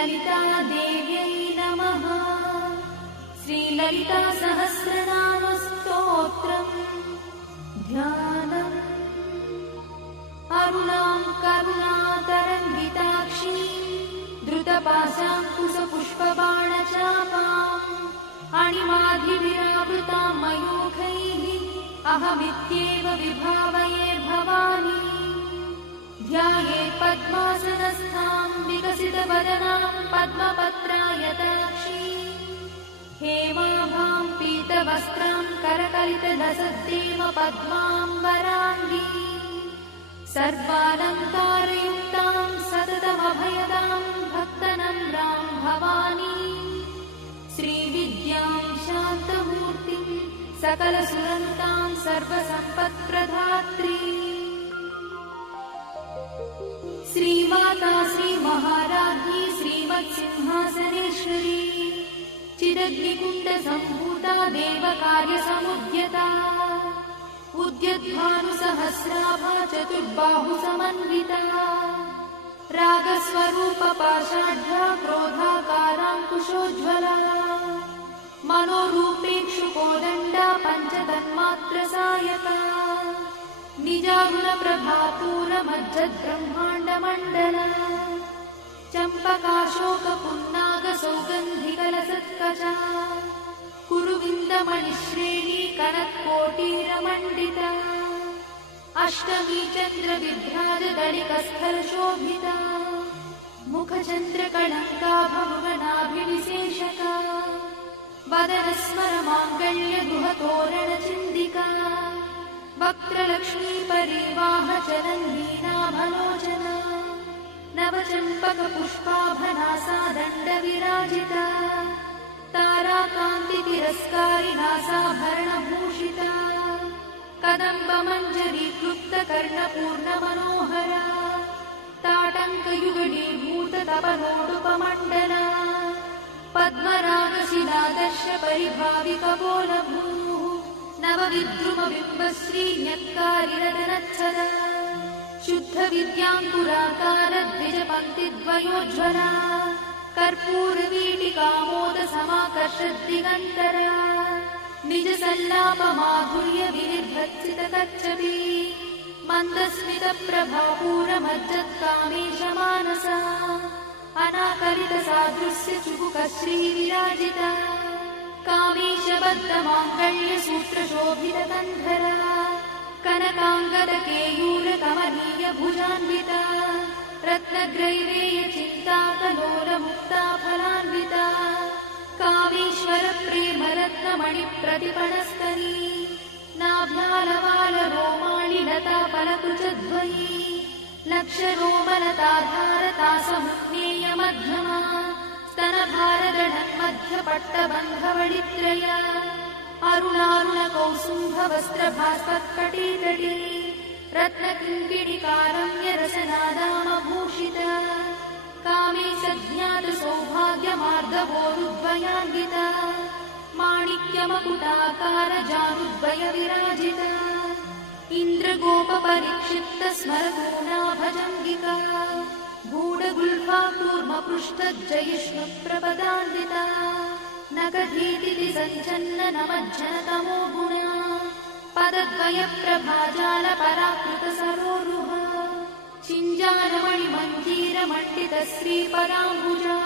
श्रीललितादेव्यै नमः। श्रीललितासहस्रनामस्तोत्रम् ध्यानम्। अरुणां करुणातरङ्गिताक्षीं धृतपाशाङ्कुशपुष्पबाणचापाम् अणिमाधिविरावृतां मयूखैः अहमित्येव विभावये भवानी। ध्यायेत् पद्मासनस्थां विकसितवदनां पद्मपत्रायताक्षीं हेमाभां पीतवस्त्रां करकलितलसद्देव पद्माम्बराङ्गी सर्वालङ्कारयुक्तां सततमभयदां भक्तनम्रां भवानी। श्रीविद्यां शान्तमूर्तिं सकलसुरनुतां सर्वसम्पत्प्रदात्री श्रीमाता श्रीमहाराज्ञी श्रीमत्सिंहासनेश्वरी चिदग्निकुण्डसम्भूता देवकार्यसमुद्यता उद्यद्भानुसहस्राभा चतुर्बाहुसमन्विता रागस्वरूपपाषाढ्या क्रोधाकाराङ्कुशोज्ज्वला मनोरूपेक्षुकोदण्डा पञ्चतन्मात्रसायका निजागुणप्रभापूरमज्जद्ब्रह्माण्डमण्डला चम्पकाशोकपुन्नागसौगन्धिकलसत्कचा कुरुविन्दमणिश्रेणी कनत्कोटीरमण्डिता अष्टमी चन्द्रविभ्राजदलिकस्थलशोभिता मुखचन्द्रकलङ्काभवनाभिविशेषका वदनस्मरमाङ्गल्यगृहतोरणचिन्दिका वक्त्रलक्ष्मीपरिवाहचलन्नीनाभलोचना नवचम्पकपुष्पाभनासा दण्डविराजिता ताराकान्तितिरस्कारिणासाभरणभूषिता कदम्बमञ्जरीक्लुप्तकर्णपूर्णमनोहरा ताटङ्कयुगलीभूततपनोडुपमण्डला पद्मरागशिलादर्शपरिभाविकपोलभूः नवविद्रुमबिम्बश्रीन्यक्कारिरदनच्छदा शुद्धविद्याङ्कुराकारद्विजपङ्क्तिद्वयोज्ज्वला कर्पूरवीटिकामोदसमाकर्षद्दिगन्तरा निजसल्लापमाधुर्यविनिर्भर्त्सितकच्छपी मन्दस्मितप्रभापूरमज्जत्कामेशमानसा अनाकलितसादृश्यचुबुकश्रीविराजिता कामेशबद्धमाङ्गल्यसूत्रशोभितकन्धरा कनकाङ्गदकेयूरकमनीयभुजान्विता रत्नग्रैवेयचिन्ताकलोलमुक्ताफलान्विता कामेश्वरप्रेमरत्नमणिप्रतिपणस्तनी नाभ्यालवालरोमाणिलताफलकुचद्वयी लक्षरोमलताधारतासमुज्ञेयमध्यमा स्तनभारदढन्मध्यपट्टबन्धवडित्रया अरुणारुणकौसुम्भवस्त्रभास्वत्कटीतटी रत्नकिङ्किणिकारम्यरसनादामभूषिता कामेशज्ञातसौभाग्यमार्दवोरुद्वयान्विता माणिक्यमकुटाकारजानुद्वयविराजिता इन्द्रगोपपरिक्षिप्तस्मरपूर्णाभजङ्गिका गूढगुल्फा कूर्मपृष्ठज्जयिष्णुप्रपदान्विता नखधीतिसञ्चन्ननमज्जनतमो गुणा पदद्वयप्रभाजालपराकृतसरोरुहा चिञ्जारमणिमञ्जीरमण्डितश्रीपदाम्बुजा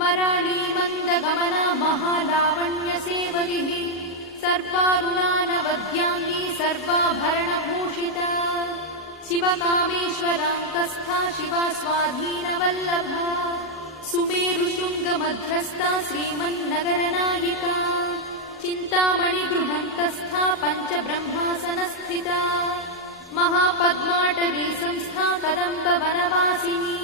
मराळीमन्दगमना महालावण्यसेवगिः सर्वारुणानवद्याङ्गी सर्वाभरणभूषिता शिवकामेश्वराङ्कस्था शिवा स्वाधीनवल्लभा सुमेरुशृङ्गमध्यस्था श्रीमन्नगरनायिका चिन्तामणिगृहन्तस्था पञ्चब्रह्मासनस्थिता महापद्माटवी संस्था कदम्बवनवासिनी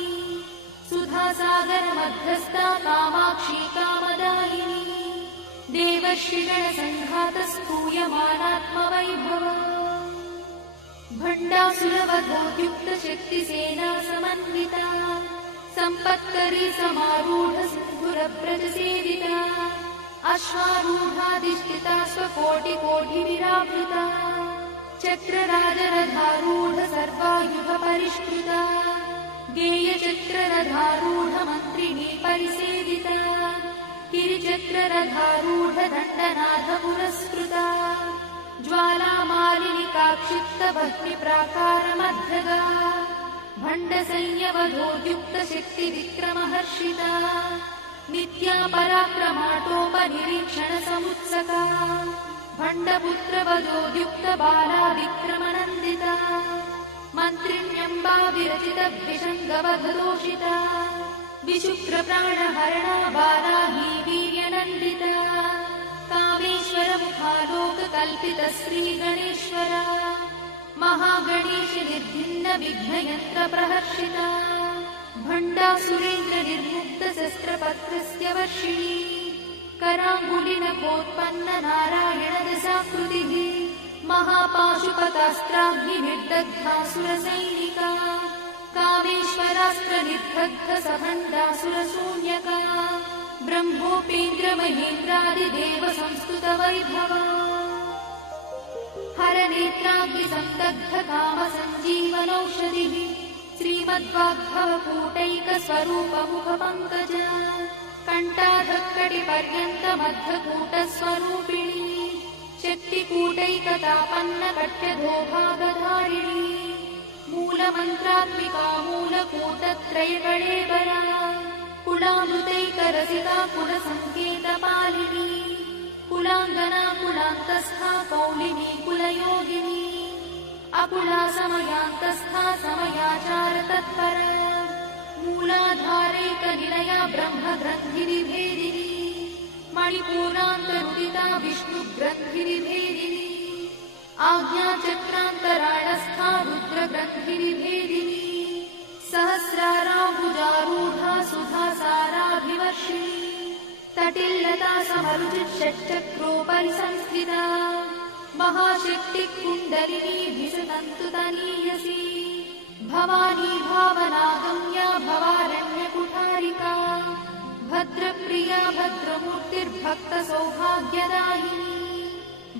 सुधासागरमध्यस्था कामाक्षी कामदायिनी देवर्षिगणसङ्घातस्तूयमानात्मवैभवा भण्डासुरवधोद्युक्तशक्तिसेना समन्विता सम्पत्करी समारूढसिन्धुरव्रजसेविता अश्वारूढाधिष्ठिता स्वकोटिकोटिविरावृता चक्रराजरथारूढ सर्वायुधपरिष्कृता गेयचक्ररथारूढमन्त्रिणी परिसेविता गिरिचक्ररथारूढदण्डनाथपुरस्कृता ज्वालामालिनिकाक्षिप्तभक्तिप्राकारमध्यगा भण्डसंयवधोद्युक्तशक्तिविक्रमहर्षिता नित्या पराक्रमाटोपनिरीक्षणसमुत्सका भण्डपुत्रवधोद्युक्तबाला विक्रमनन्दिता मन्त्रिण्यम्बा विरचितद्विषङ्गवधदोषिता विशुक्रप्राणहरणा बाला हि वीर्यनन्दिता कामेश्वरमुखालोककल्पितश्रीगणेश्वरा महागणेश निर्भिन्नविघ्नयन्त्रप्रहर्षिता भण्डासुरेन्द्रनिर्मुक्तशस्त्रपत्रस्य वर्षिणी कराङ्गुलिनखोत्पन्ननारायणदशाकृतिः महापाशुपतास्त्राग्निर्दग्धासुरसैनिका कामेश्वरास्त्रनिर्दग्धसभण्डासुरशून्यका ब्रह्मोपेन्द्रमहेन्द्रादिदेवसंस्तुतवैभवा हरनेत्राग्निसन्दग्धकामसञ्जीवनौषधिः श्रीमद्वाग्भवकूटैकस्वरूपमुखपङ्कजा कण्ठाधक्कटिपर्यन्तमद्धकूटस्वरूपिणी शक्तिकूटैकतापन्नकट्यधोभागधारिणी मूलमन्त्रात्मिका मूलकूटत्रयकळेबरा कुलामृतैकरसिका कुलसङ्केतपालिनी कुलाङ्गना कुलान्तस्था कौलिनी कुलयोगिनी अकुला समयान्तस्था समयाचारतत्परा मूलाधारैकनिलया ब्रह्मग्रन्थिनिभेदिनी मणिपूरान्तरुदिता विष्णुग्रन्थिनिभेदिनी आज्ञाचक्रान्तराळस्था रुद्रग्रन्थिनिभेदिनी सहस्राराम्बुजारूढा सुधासाराभिवर्षिणी तटिल्लता समरुचिषट्चक्रोपरि संस्थिता महाशक्तिकुण्डलिनी भिषतन्तुतनीयसी भवानी भावनागम्या भवारण्यकुठारिका भद्रप्रिया भद्रमूर्तिर्भक्तसौभाग्यदायिनी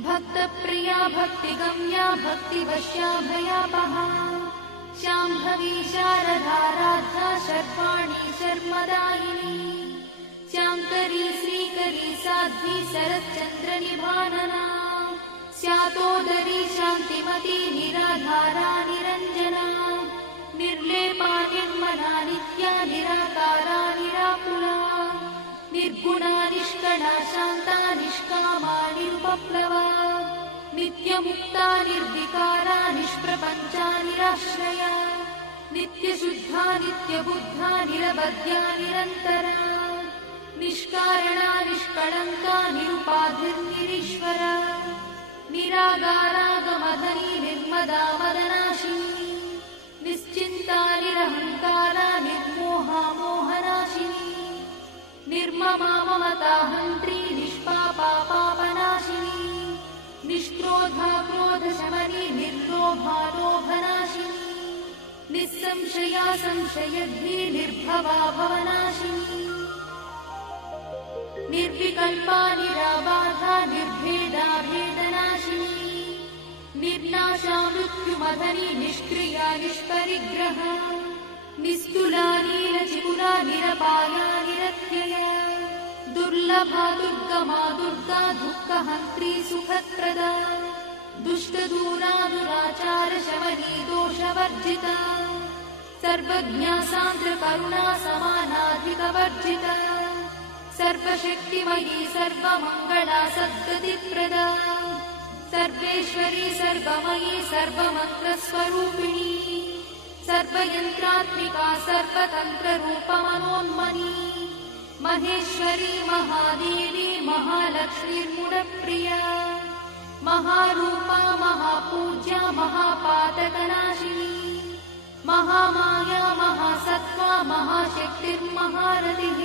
भक्तप्रिया भक्तिगम्या भक्तिवश्याभयापहा शाम्भवी शारदाराध्या शर्वाणी शर्मदायिनी श्याङ्करी श्रीकरी साध्वी शरच्चन्द्रनिभानना स्यातोदरी शान्तिमती निराधारा निरञ्जना निर्लेपा निर्मला नित्या निराकारा निराकुला निर्गुणा निष्कला शान्ता निष्कामा निरुपप्लवा नित्यमुक्ता निर्विकारा निष्प्रपञ्चा निराश्रया नित्यशुद्धा नित्यबुद्धा निरवध्या निरन्तरा निष्कारणा निष्कळङ्का निरुपाधिर्निरीश्वरा निरागारागमधनी निर्मदा वदनाशिनी निश्चिन्ता निरहङ्कारा निर्मोहा मोहनाशिनी निर्ममा ममताहन्त्री निष्पापा पापनाशिनी निष्क्रोधा क्रोधशमनी निर्लोभा लोभनाशिनी निस्संशया संशयद्वी निर्भवा भवनाशिनी निर्विकल्पा निराबाधा निर्भेदा भेदनाशिनी निर्नाशा मृत्युमधनी निष्क्रिया निष्परिग्रहा निस्तुला नीलचिकुला निरपाया निरत्यया दुर्लभा दुर्गमा दुर्गा दुःखहन्त्री सुखप्रदा दुष्टदूरा दुराचारशमनी दोषवर्जिता सर्वज्ञा सान्द्रकरुणा समानाधिकवर्जिता सर्वशक्तिमयी सर्वमङ्गला सद्गतिप्रदा सर्वेश्वरी सर्वमयी सर्वमन्त्रस्वरूपिणी सर्वयन्त्रात्मिका सर्वतन्त्ररूपमनोन्मनी महेश्वरी महादेवी महालक्ष्मीर्मुडप्रिया महारूपा महापूज्या महापातकनाशिनी महामाया महासत्त्वा महाशक्तिर्महारतिः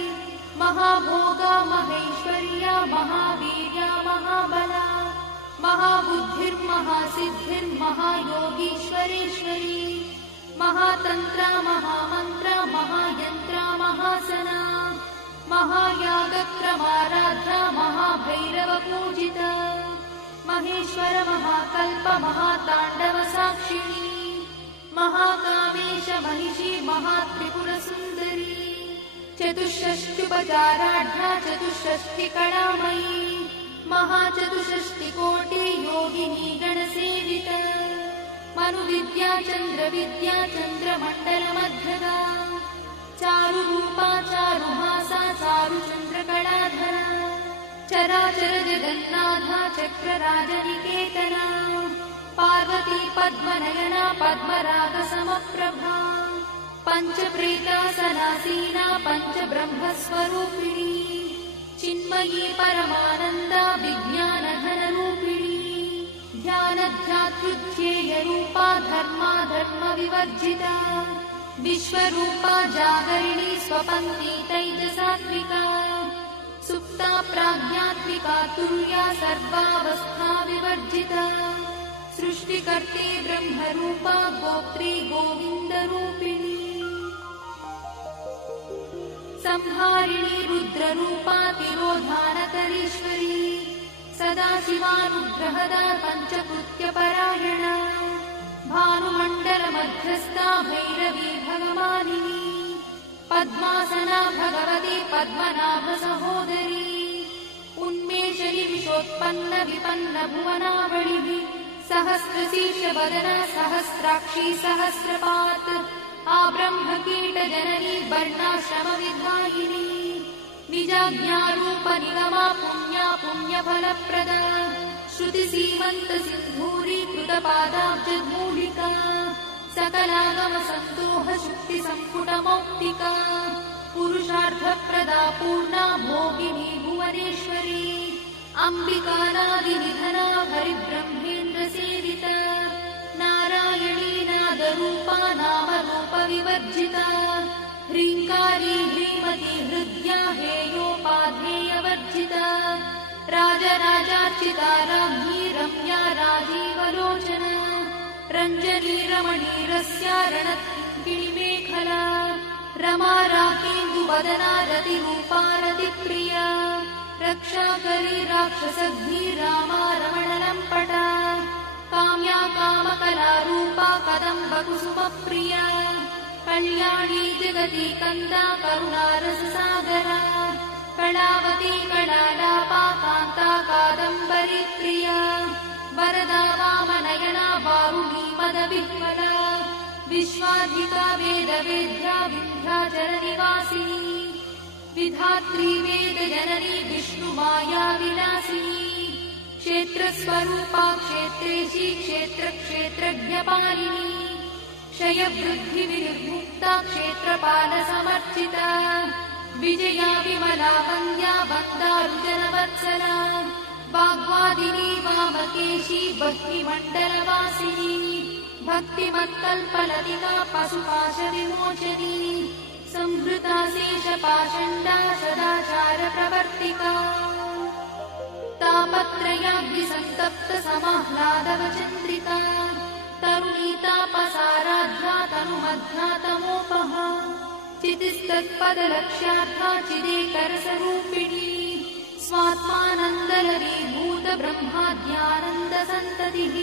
महाभोगा महेश्वर्या महावीर्या महाबला महाबुद्धिर्महासिद्धिर्महायोगीश्वरेश्वरी महातन्त्रा महामन्त्रा महायन्त्रा महासना महायागक्रमाराध्या महाभैरवपूजिता महेश्वर महाकल्प महाताण्डवसाक्षिणी महाकामेश महिषी महात्रिपुरसुन्दरी चतुष्षष्ट्युपचाराढ्या चतुष्षष्टिकलामयी महाचतुष्षष्टिकोटि योगिनी गणसेविता मनुविद्या चन्द्रविद्या चन्द्रमण्डलमध्यगा चारुरूपा चारुहासा चारुचन्द्रकलाधरा चराचर जगन्नाथा चक्रराजनिकेतना पार्वती पद्मनयना पद्मरागसमप्रभा पञ्चप्रेतासनासीना पञ्चब्रह्मस्वरूपिणी चिन्मयी परमानन्दा विज्ञानघनरूपिणी ध्यानध्यातृध्येयरूपा धर्मा धर्मविवर्जिता विश्वरूपा जागरिणी स्वपन्ती तैजसात्विका सुप्ता प्राज्ञात्मिका तुर्या सर्वावस्था विवर्जिता सृष्टिकर्त्री ब्रह्मरूपा गोत्री गोविन्दरूपिणी संहारिणी रुद्ररूपा तिरोधानकरीश्वरी सदाशिवानुग्रहदा पञ्चकृत्यपरायणा भानुमण्डलमध्यस्था भैरवी भगवानिनी पद्मासना भगवती पद्मनाभ सहोदरी उन्मेषणी विशोत्पन्न विपन्न भुवनावलिः सहस्रशीर्षवदना सहस्राक्षी सहस्रपात् आब्रह्मकीटजननी वर्णाश्रमविधायिनी निजाज्ञारूप निगमा पुण्या पुण्यफलप्रदा श्रुतिसीमन्त सिन्धूरी कृतपादाब्जधूलिका सकलागम सन्दोह शुक्ति संपुटमौक्तिका पुरुषार्थप्रदा पूर्णा भोगिनी भुवनेश्वरी अम्बिकानादिनिधना हरिब्रह्मेन्द्र सेविता नारायणी नादरूपा नामरूपविवर्जिता ह्रीङ्कारी ह्रीमती हृद्या हेयोपाधेयवर्जिता राजराजार्चिता राज्ञी रम्या राजीवलोचना रञ्जनी रमणीरस्या रणत्किणिमेखला रमा राकेन्दुवदना रतिरूपा रतिप्रिया रक्षाकरी राक्षसग्नी रामा रमणलम्पटा काम्या कामकलारूपा कदम्बकुसुमप्रिया कल्याणी जगती कन्दा करुणारससागरा कलावती कलालापा कान्ता कादम्बरी प्रिया वरदा वामनयना वारुणी मदविह्वला विश्वाधिका वेदवेद्या विन्ध्याचलनिवासिनी विधात्री वेदजननी विष्णुमाया विलासिनी क्षेत्रस्वरूपा क्षेत्रेशी क्षेत्रक्षेत्रज्ञपालिनी क्षयवृद्धिविनिर्मुक्ता क्षेत्रपालसमर्चिता विजया विमला वन्द्या वन्दारुजनवत्सला वाग्वादिनी वामकेशी भक्तिमण्डलवासिनी भक्तिमत्कल्पलतिका पशुपाशविमोचनी संहृता शेषपाषण्डा सदाचारप्रवर्तिका तापत्रयाग्निसन्तप्त समाह्लादवचन्द्रिता तरुणीतापसाराध्या तनुमध्यातमोपहा चितिस्तत्पदलक्ष्यार्था चिदेकरसरूपिणी स्वात्मानन्दलरीभूत ब्रह्माद्यानन्दसन्ततिः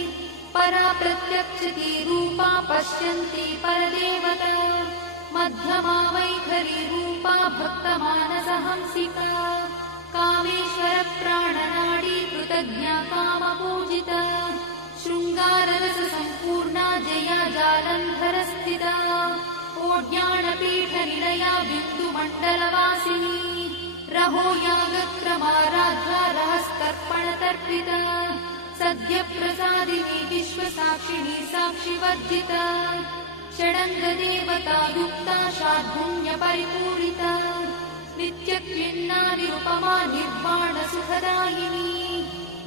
परा प्रत्यक्षती रूपा पश्यन्ती परदेवता मध्यमा वैखरी रूपा भक्तमानसहंसिका कामेश्वरप्राणनाडी कृतज्ञा कामपूजिता शृङ्गाररससम्पूर्णा जया जालन्धरस्थिता ओड्याणपीठनिलया बिन्दुमण्डलवासिनी रहो यागक्रमाराध्या रहस्तर्पणतर्पिता सद्यप्रसादिनी विश्वसाक्षिणी साक्षिवर्जिता षडङ्गदेवता युक्ता शार्दूल्यपरिपूरिता नित्यक्लिन्ना निरुपमा निर्वाणसुखदायिनी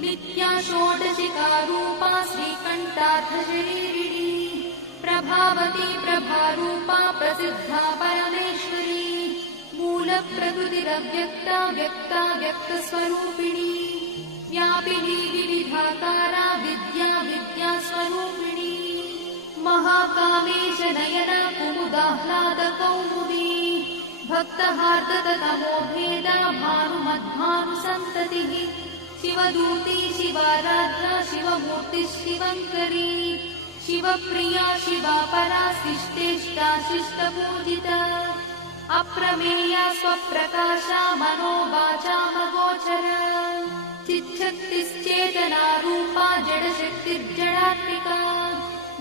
नित्या षोडशिका रूपा श्रीकण्ठार्थशरीरिणी प्रभावती प्रभारूपा प्रसिद्धा परमेश्वरी मूलप्रकृतिरव्यक्ता व्यक्ता व्यक्तस्वरूपिणी व्यापिनी विविधाकारा विद्या विद्यास्वरूपिणी महाकामेश नयना कुमुदाह्लादकौमुदी भक्तहार्दतमो भेदा भानुमध्भानुसन्ततिः शिवदूती शिवाराध्या शिवमूर्तिः शिवङ्करी शिवप्रिया शिवा परा शिष्टेष्टा शिष्टपूजिता अप्रमेया स्वप्रकाशा मनोवाचामगोचरा चिच्छक्तिश्चेतना रूपा जडशक्तिर्जडात्मिका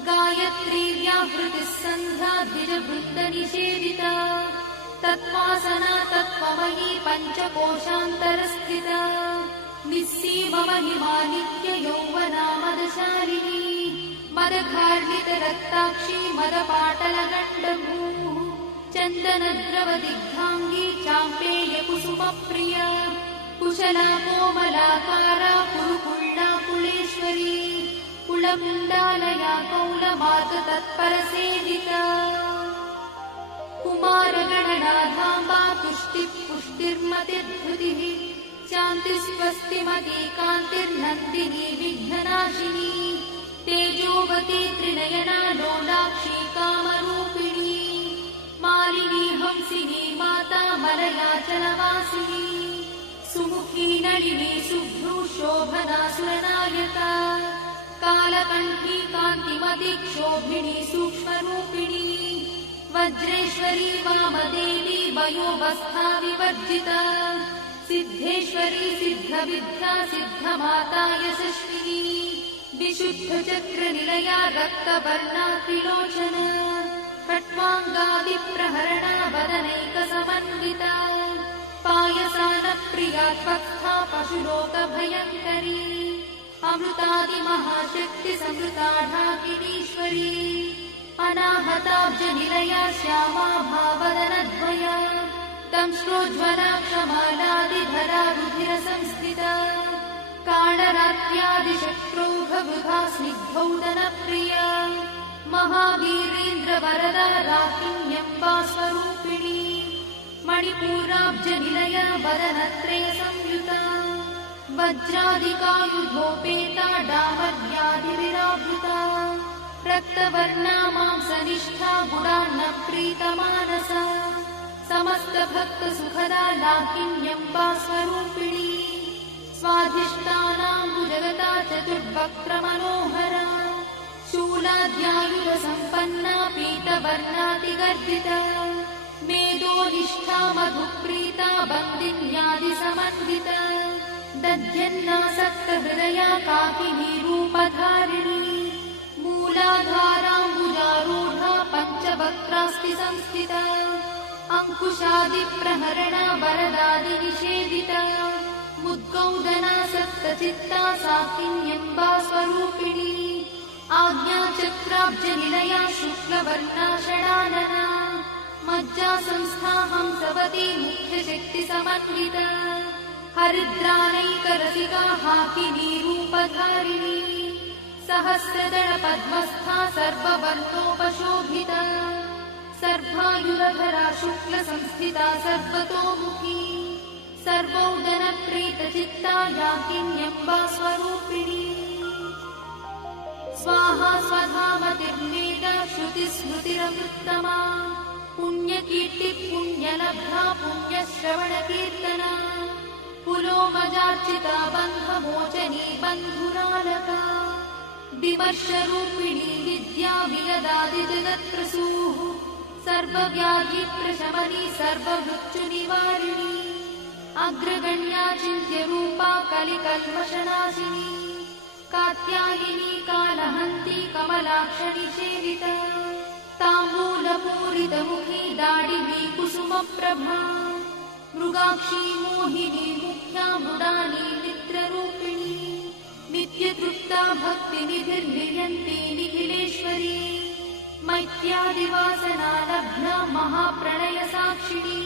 गायत्री व्याहृतिः सन्ध्या द्विजवृन्दनिषेविता तत्त्वासना तत्त्वमयी पञ्चकोशान्तरस्थिता निस्सीममहिमा नित्ययौवना मदशालिनी मदघार्णितरक्ताक्षी मदपाटलगण्डभूः चन्दनद्रवदिग्धाङ्गी चाम्पेयकुसुमप्रिया कुशला कोमलाकारा कुरुकुल्ला कुलेश्वरी कुलकुण्डालया कौलमाततत्परसेविता कुमारगणनाधाम्बा तुष्टिः पुष्टिर्मतिर्धृतिः शान्तिस्वस्तिमती कान्तिर्नन्दिनी विघ्ननाशिनी तेजोवती त्रिनयना लोलाक्षी कामरूपिणी मालिनी हंसिनी माता मलयाचलवासिनी सुमुखी नलिनी शुभ्रू शोभना सुरनायका कालकण्ठी कान्तिमती क्षोभिणी सूक्ष्मरूपिणी वज्रेश्वरी वामदेवी वयोवस्था विवर्जिता सिद्धेश्वरी सिद्धविद्या सिद्धमाता यशस्विनी विशुद्धचक्रनिलया रक्तवर्णा त्रिलोचना खट्वाङ्गादिप्रहरणा वदनैकसमन्विता पायसानप्रिया त्वक्था पशुलोकभयङ्करी अमृतादिमहाशक्तिसमृता ढाकिनीश्वरी अनाहताब्जनिलया श्यामा भावदनद्वया दंष्ट्रोज्ज्वला क्षमालादिधरा रुधिरसंस्थिता कालरात्र्यादिशक्रोघवृथा स्निग्धौदनप्रिया महावीरेन्द्रवरदा राकिन्यम्बा स्वरूपिणी मणिपूराब्जनिलया वदनत्रयसंयुता वज्रादिकायुधोपेता डामर्यादिविरावृता रक्तवर्णा मांसनिष्ठा गुणान्नप्रीतमानसा समस्तभक्तसुखदा लाकिन्यम्बा स्वरूपिणी स्वाधिष्ठानाम्बुजगता चतुर्वक्त्रमनोहरा शूलाद्यायुधसम्पन्ना पीतवर्णातिगर्भिता मेदोनिष्ठा मधुप्रीता बन्दिन्यादिसमन्विता दध्यन्नासक्तहृदया काकिनी रूपधारिणी मूलाधाराम्बुजारूढा पञ्चवक्त्रास्ति संस्थिता अङ्कुशादिप्रहरणा वरदादिनिषेविता मुद्गौदनासक्तचित्ता साकिन्यम्बा स्वरूपिणी आज्ञाचक्राब्जनिलया शुक्लवर्णा षडानना मज्जा संस्था हंसवती मुख्यशक्तिसमन्विता हरिद्रानैकरसिका हाकिनी रूपधारिणी सहस्रदलपद्मस्था सर्ववर्णोपशोभिता सर्वायुधरा शुक्लसंस्थिता सर्वतोमुखी सर्वौदनप्रीतचित्ता याकिन्यम्बा स्वरूपिणी स्वाहा स्वधामतिर्मेधा श्रुतिस्मृतिरमृत्तमा पुण्यकीर्तिः पुण्यलब्धा पुण्यश्रवणकीर्तना पुलोमजार्चिता बन्धमोचनी बन्धुरालका विमर्शरूपिणी विद्या वियदादिजगत्प्रसूः सर्वव्याधिप्रशमनी सर्वमृत्युनिवारिणी अग्रगण्या चिन्त्यरूपा कलिकल्मषनाशिनी कात्यायिनी कालहन्ती कमलाक्षनिषेविता ताम्बूलपूरितमुखी दाडिवी कुसुमप्रभा मृगाक्षी मोहिनी मुख्या मृडानी मित्ररूपिणी नित्यतृप्ता भक्तिनिधिर्नियन्ती निखिलेश्वरी मैत्यादिवासना लब्धा महाप्रणयसाक्षिणी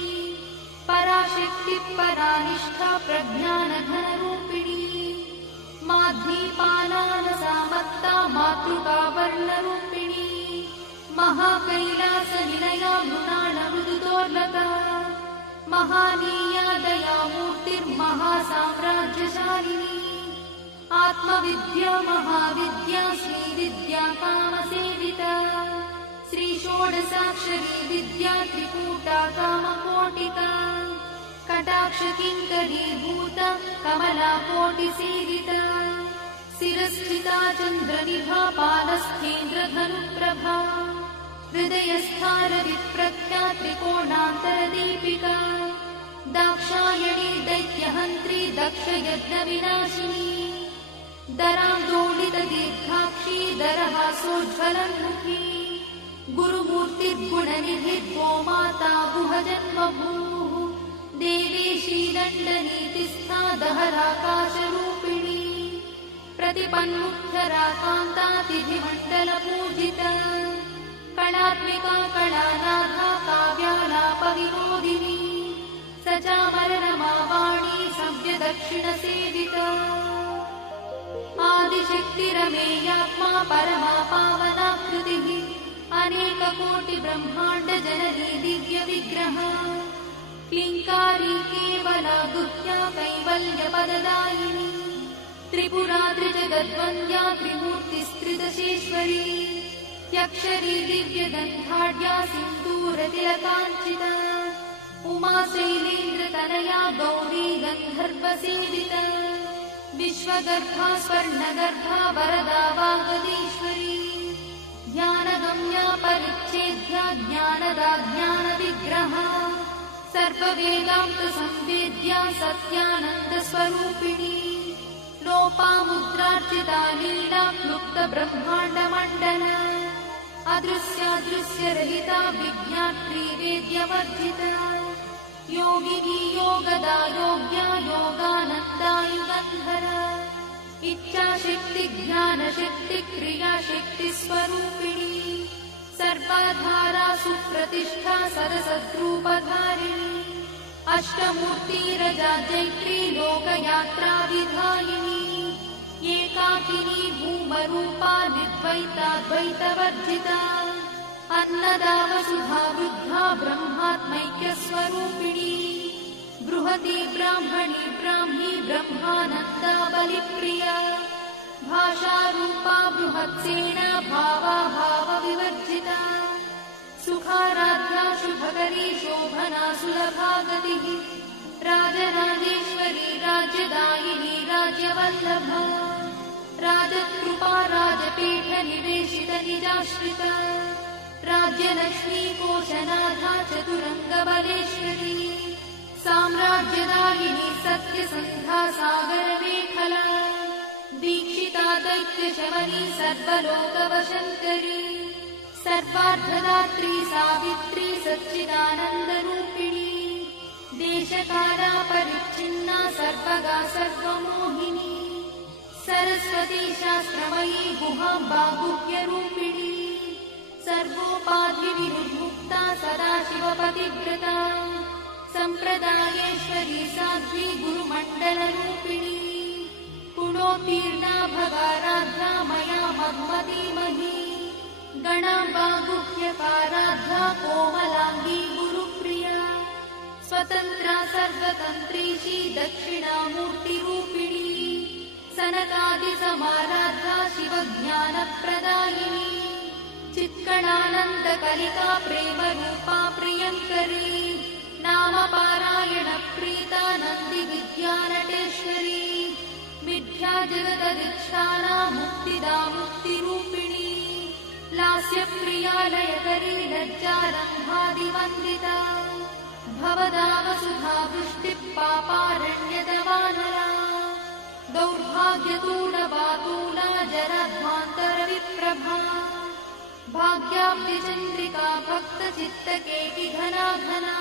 पराशक्तिः परानिष्ठा प्रज्ञानघनरूपिणी माध्वीपालानसामत्ता मातृका वर्णरूपिणी महाकैलासनिलया मृणालमृदुदोर्लका महानीया दयामूर्तिर्महासाम्राज्यशालिनी आत्मविद्या महाविद्या श्रीविद्या कामसेविता श्रीषोडशाक्षरी विद्या त्रिकूटा कामकोटिका कटाक्षकिङ्करीभूता कमलाकोटिसेविता शिरस्थिता चन्द्रनिभा पालस्थेन्द्रधनुप्रभा हृदयस्थारविप्रख्या त्रिकोणान्तरदीपिका दाक्षायणी दैत्यहन्त्री दक्षयज्ञविनाशिनी दरान्दोलितदीर्घाक्षी दरहासोज्ज्वलन्मुखी गुरुमूर्तिर्गुणनिधिर्गो माता गुहजन्मभूः देवेशी दण्डनीतिस्था दहराकाशरूपिणी प्रतिपन्मुख्यराकान्तातिथिमण्डलपूजिता कलात्मिका कलानाथा काव्यालापविनोदिनी सचामररमावाणी सव्यदक्षिणसेविता आदिशक्तिरमेयात्मा परमा पावनाकृतिः अनेककोटिब्रह्माण्डजननी दिव्यविग्रह क्लिङ्कारी केवला गुह्या कैवल्यपददायिनी त्रिपुरा त्रिजगद्वन्द्या त्रिमूर्तिस्त्रिदशेश्वरी यक्षरी दिव्यगन्धाढ्या सिन्दूरतिलकाञ्चिता उमा शैलेन्द्रतनया गौरी गन्धर्वसेविता विश्वगर्भा स्वर्णगर्भा वरदा वागदीश्वरी ध्यानगम्या परिच्छेद्या ज्ञानदा ज्ञानविग्रहा सर्ववेदान्तसंवेद्या सत्यानन्दस्वरूपिणी लोपामुद्रार्चिता लीला क्लुप्तब्रह्माण्डमण्डला अदृश्यादृश्यरहिता विज्ञात्री वेद्यवर्जिता योगिनी योगदा योग्या योगानन्दा युगन्धरा इच्छाशक्ति ज्ञानशक्ति क्रियाशक्ति स्वरूपिणी सर्वाधारा सुप्रतिष्ठा सरसद्रूपधारिणी अष्टमूर्तिरजा जैत्री लोकयात्रा विधायिनी एकाकिनी भूमरूपा निर्द्वैताद्वैतवर्जिता अन्नदा वसुधा वृद्धा ब्रह्मात्मैक्यस्वरूपिणी बृहती ब्राह्मणी ब्राह्मी ब्रह्मानन्दा बलिप्रिया भाषारूपा बृहत्सेना भावा भावविवर्जिता सुखाराध्या शुभकरी शोभना सुलभा गतिः राजराजेश्वरी राज्यदायिनी राज्यवल्लभा राजकृपा राजपीठनिवेशित निजाश्रिता राज्यलक्ष्मी कोशनाथा चतुरङ्गबलेश्वरी साम्राज्यदायिनी सत्यसन्धा सागरमेखला दीक्षिता दैत्यशमनी सर्वलोकवशङ्करी सर्वार्थदात्री सावित्री सच्चिदानन्दरूपिणी देशकाला परिच्छिन्ना सर्वगा सर्वमोहिनी सरस्वती शास्त्रमयी गुहाम्बा गुह्यरूपिणी सर्वोपाधिविनिर्मुक्ता सदाशिवपतिव्रता सम्प्रदायेश्वरी साध्वी गुरुमण्डलरूपिणी गुणोत्तीर्णा भगाराध्या मया मन्मतीमही गणाम्बा गुह्यकाराध्या कोमलाङ्गी गुरुप्रिया स्वतन्त्रा सर्वतन्त्रीशी दक्षिणामूर्तिरूपिणी सनकादिसमाराध्या शिवज्ञानप्रदायिनी चित्कणानन्दकलिका प्रेमरूपा प्रियङ्करी नामपारायणप्रीता नन्दिविद्यानटेश्वरी मिथ्या जगदधिष्ठाना मुक्तिदा मुक्तिरूपिणी लास्यप्रिया लयकरी लज्जारम्भादिवन्दिता भवदा वसुधा वृष्टिः पापारण्यदवानरा दौर्भाग्यतूलवातूला जराध्वान्तरविप्रभा भाग्याब्धिचन्द्रिका भक्तचित्तकेकिघना घना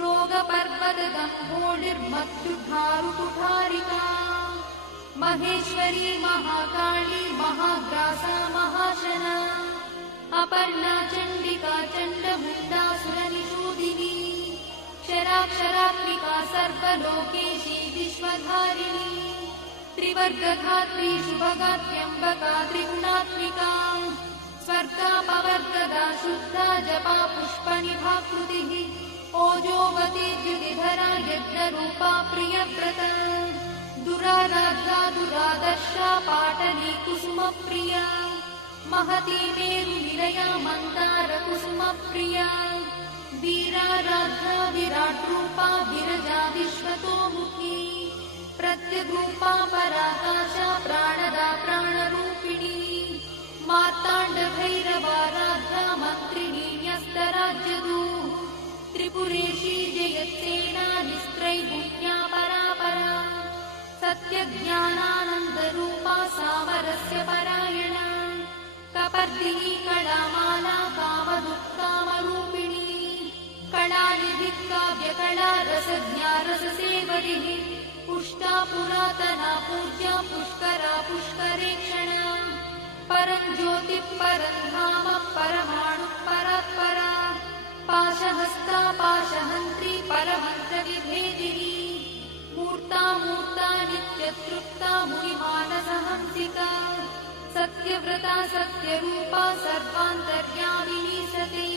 रोगपर्वतगम्भोलिर्मत्युद्धारुकुठारिका महेश्वरी महाकाली महाग्रासा महाशना अपर्णा चण्डिका चण्डमुण्डासुरनिषूदिनी क्षराक्षरात्मिका सर्वलोकेशी विश्वधारिणी त्रिवर्गधात्री शुभगात्यम्बका त्रिगुणात्मिका स्वर्गापवर्गदा शुद्धा जपा पुष्पनिभाकृतिः ओजोवती द्युतिधरा यज्ञरूपा प्रियव्रता दुराराध्या दुरादर्शा पाटली कुसुमप्रिया महती मेरुनिलया मन्दारकुसुमप्रिया वीराराध्या विराट्रूपा विरजा विश्वतोमुखी प्रत्यक्ष प्रत्यग्रूपा पराकाशा प्राणदा प्राणरूपिणी मार्ताण्डभैरवाराध्या मन्त्रिणी न्यस्तराज्यदूः त्रिपुरेशी जयत्सेना निस्त्रैगुण्या परापरा सत्यज्ञानानन्दरूपा सामरस्य परायणा कपर्दिनी कलामाला कामदुःकामरूपिणी कलानिधिः काव्यकला रसज्ञा रससेवरिः पुष्टा पुरातना पूज्या पुष्करा पुष्करेक्षणा परं ज्योतिः परं धाम परमाणुः परात्परा पाशहस्ता पाशहन्त्री परमन्त्रविभेदिनी मूर्ता मूर्ता नित्यतृप्ता मुनिमानसहंसिका सत्यव्रता सत्यरूपा सर्वान्तर्यामिनी सती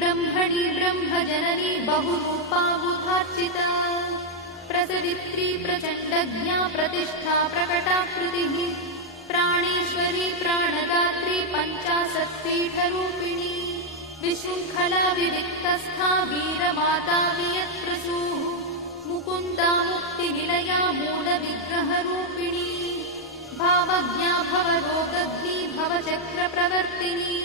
ब्रह्मणी ब्रह्मजननी बहुरूपा बुधार्चिता प्रसवित्री प्रचण्डज्ञा प्रतिष्ठा प्रकटाकृतिः प्राणेश्वरी प्राणदात्री पञ्चाशत्पीठरूपिणी विशृङ्खला विविक्तस्था वीरमाता वियत्प्रसूः मुकुन्दा मुक्तिनिलया मूलविग्रहरूपिणी भावज्ञा भवरोगग्नी भवचक्रप्रवर्तिनी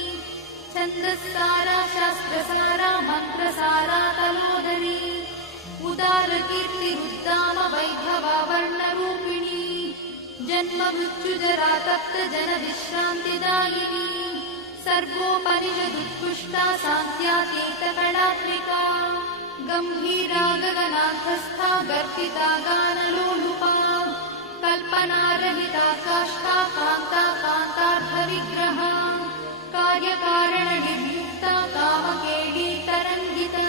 छन्दस्सारा शास्त्रसारा मन्त्रसारा तलोदरी उदारकीर्तिरुद्दाम वैभवा वर्णरूपिणी जन्म मृत्युजरा तप्तजनविश्रान्तिदायिनी सर्वोपनिषदुत्कृष्टा सान्त्यातीतकलात्मिका गम्भीरा गगनार्थस्था गर्पिता गानलोलुपा कल्पनारहिता काष्ठा कान्ता कान्तार्थविग्रहा कार्यकारणनिर्युक्ता कामकेली तरङ्गिता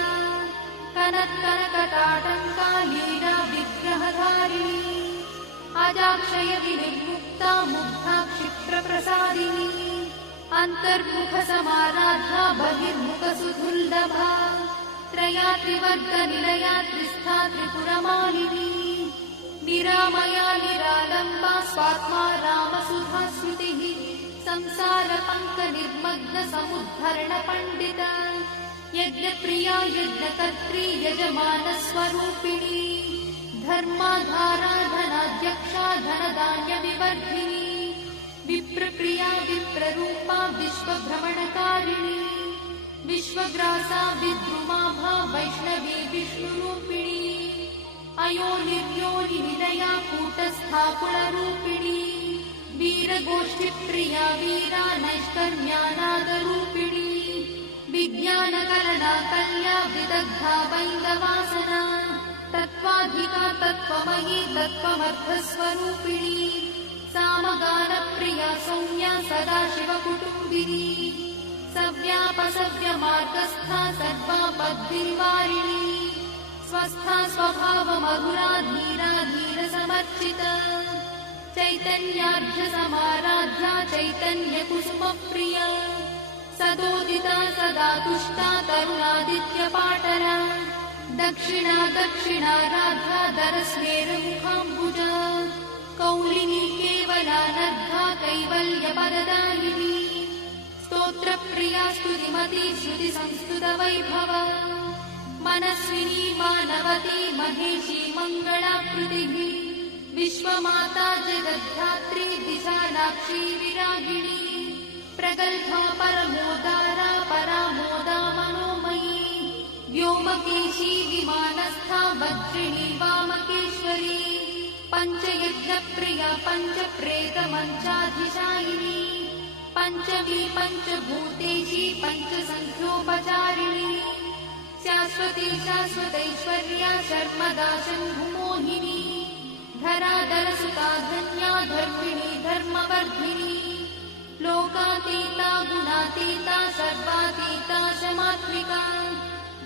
कनत्कनकटाटङ्का लीला विग्रहधारिणी अजाक्षय विनिर्मुक्ता मुग्धा क्षिप्रप्रसादिनी अन्तर्मुखसमाराधा बहिर्मुखसुदुर्लभा त्रया त्रिवर्गनिलया त्रिस्था त्रिपुरमालिनी निरामया निरालम्बा स्वात्मा रामसुधा श्रुतिः संसारपङ्कनिर्मग्नसमुद्धरणपण्डिता यज्ञप्रिया यज्ञकर्त्री यजमानस्वरूपिणी धर्माधारा धनाध्यक्षा धनधान्यविवर्धिनी विप्रप्रिया विप्ररूपा विश्वभ्रमणकारिणी विश्वग्रासा विद्रुमाभा वैष्णवी विष्णुरूपिणी अयोनिर्योनिनिलया कूटस्था कुलरूपिणी वीरगोष्ठिप्रिया वीरा नैष्कर्म्यानादरूपिणी विज्ञानकलना कल्या विदग्धा वैन्दवासना तत्त्वाधिका तत्त्वमयी तत्त्वमर्थस्वरूपिणी सामगानप्रिया सौम्या सदाशिवकुटुम्बिनी सव्यापसव्यमार्गस्था सर्वापद्भिर्वारिणी स्वस्था स्वभावमधुरा धीरा धीरसमर्चिता चैतन्यार्घ्यसमाराध्या चैतन्यकुसुमप्रिया सदोदिता सदा तुष्टा तरुणादित्यपाटला दक्षिणा दक्षिणाराध्या दरस्मेरमुखाम्बुजा कौलिनी केवलानर्घा कैवल्यपददायिनी स्तोत्रप्रिया स्तुतिमती श्रुतिसंस्तुतवैभवा मनस्विनी मानवती महेशी मङ्गलाकृतिः विश्वमाता जगद्धात्री विशालाक्षी विरागिणी प्रगल्भा परमोदारा परामोदा मनोमयी व्योमकेशी विमानस्था वज्रिणी वामकेश्वरी पञ्चयज्ञप्रिया पञ्चप्रेतमञ्चाधिशायिनी पञ्चमी पञ्चभूतेशी पञ्चसङ्ख्योपचारिणी शाश्वती शाश्वतैश्वर्या शर्मदा शम्भुमोहिनी धराधरसुता धन्या धर्मिणी धर्मवर्धिनी लोकातीता गुणातीता सर्वातीता शमात्मिका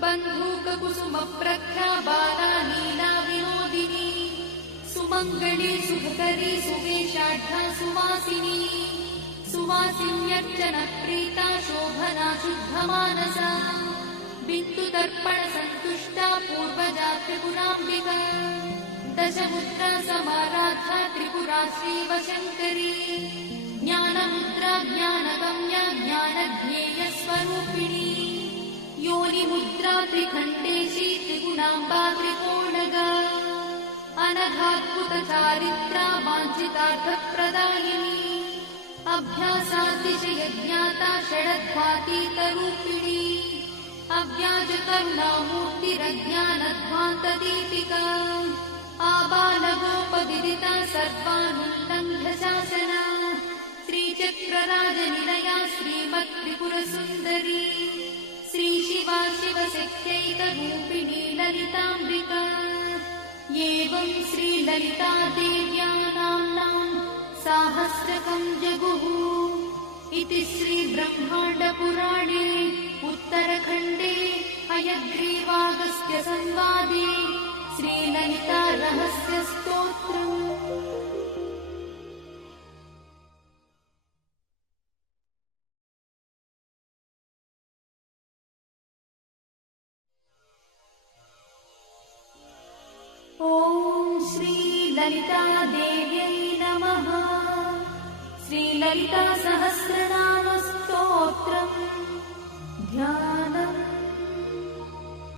बन्धूककुसुमप्रख्या बाला लीला विनोदिनी सुमङ्गली सुभकरी सुवेशाढ्या सुवासिनी सुवासिन्यर्चनप्रीता शोभना शुद्धमानसा बिन्दुदर्पणसन्तुष्टा पूर्वजा त्रिपुराम्बिका दशमुद्रा समाराधा त्रिपुरा श्रीवशङ्करी ज्ञानमुद्रा ज्ञानगम्या ज्ञानज्ञेयस्वरूपिणी योनिमुद्रा त्रिखण्डेशी त्रिगुणाम्बा त्रिकोणगा अनघाद्भुतचारित्रा वाञ्छितार्थप्रदायिनी अभ्यासातिशयज्ञाता षडध्वातीतरूपिणी अव्याजकरुणामूर्तिरज्ञानध्वान्तदीपिका आबालगोपविदिता सर्वानुल्लङ्घ्य शासना श्रीचक्रराजनिलया श्रीमत्त्रिपुरसुन्दरी श्रीशिवा शिवशक्त्यैकरूपिणी ललिताम्बिका एवं श्रीललितादेव्या नाम्नाम् साहस्रकं जगुः इति श्रीब्रह्माण्डपुराणे उत्तरखण्डे हयग्रीवागस्त्य संवादे श्रीललिता रहस्यस्तोत्रम्। ॐ श्रीललितादेव्यै नमः। श्रीललितासहस्रनामस्तोत्रम्।